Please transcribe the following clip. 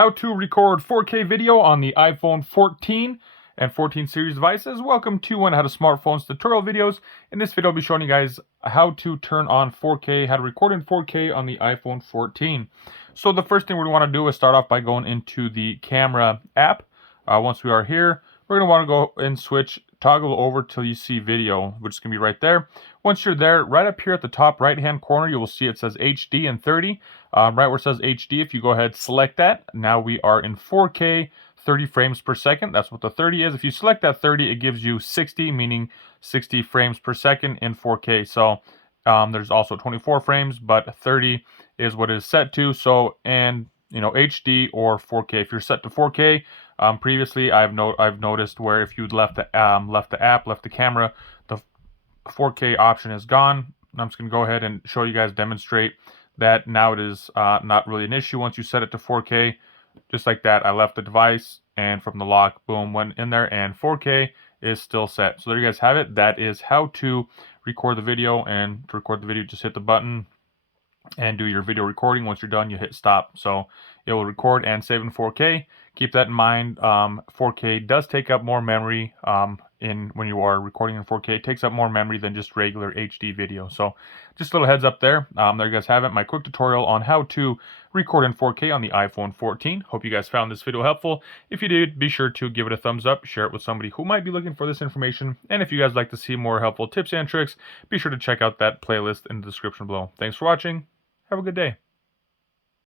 How to record 4K video on the iPhone 14 and 14 series devices. Welcome to One How to Smartphones tutorial videos. In this video, I'll be showing you guys how to turn on 4K, how to record in 4K on the iPhone 14. So the first thing we want to do is start off by going into the camera app. Once we are here, we're going to want to go and toggle over till you see video, which is going to be right there. Once you're there, right up here at the top right hand corner, you will see it says HD and 30. Right where it says HD, if you go ahead, select that. Now we are in 4K, 30 frames per second. That's what the 30 is. If you select that 30, it gives you 60, meaning 60 frames per second in 4K. So there's also 24 frames, but 30 is what it is set to. So, and you know, HD or 4K. If you're set to 4K, previously I've noticed where if you'd left the camera, the 4K option is gone. I'm just gonna go ahead and show you guys, demonstrate that now it is not really an issue once you set it to 4K. Just like that, I left the device and from the lock, boom, went in there, and 4K is still set. So there you guys have it. That is how to record the video. And to record the video, just hit the button and do your video recording. Once you're done, you hit stop. So it will record and save in 4K. Keep that in mind. 4K does take up more memory when you are recording in 4K. It takes up more memory than just regular HD video. So just a little heads up there. There you guys have it. My quick tutorial on how to record in 4K on the iPhone 14. Hope you guys found this video helpful. If you did, be sure to give it a thumbs up. Share it with somebody who might be looking for this information. And if you guys like to see more helpful tips and tricks, be sure to check out that playlist in the description below. Thanks for watching. Have a good day.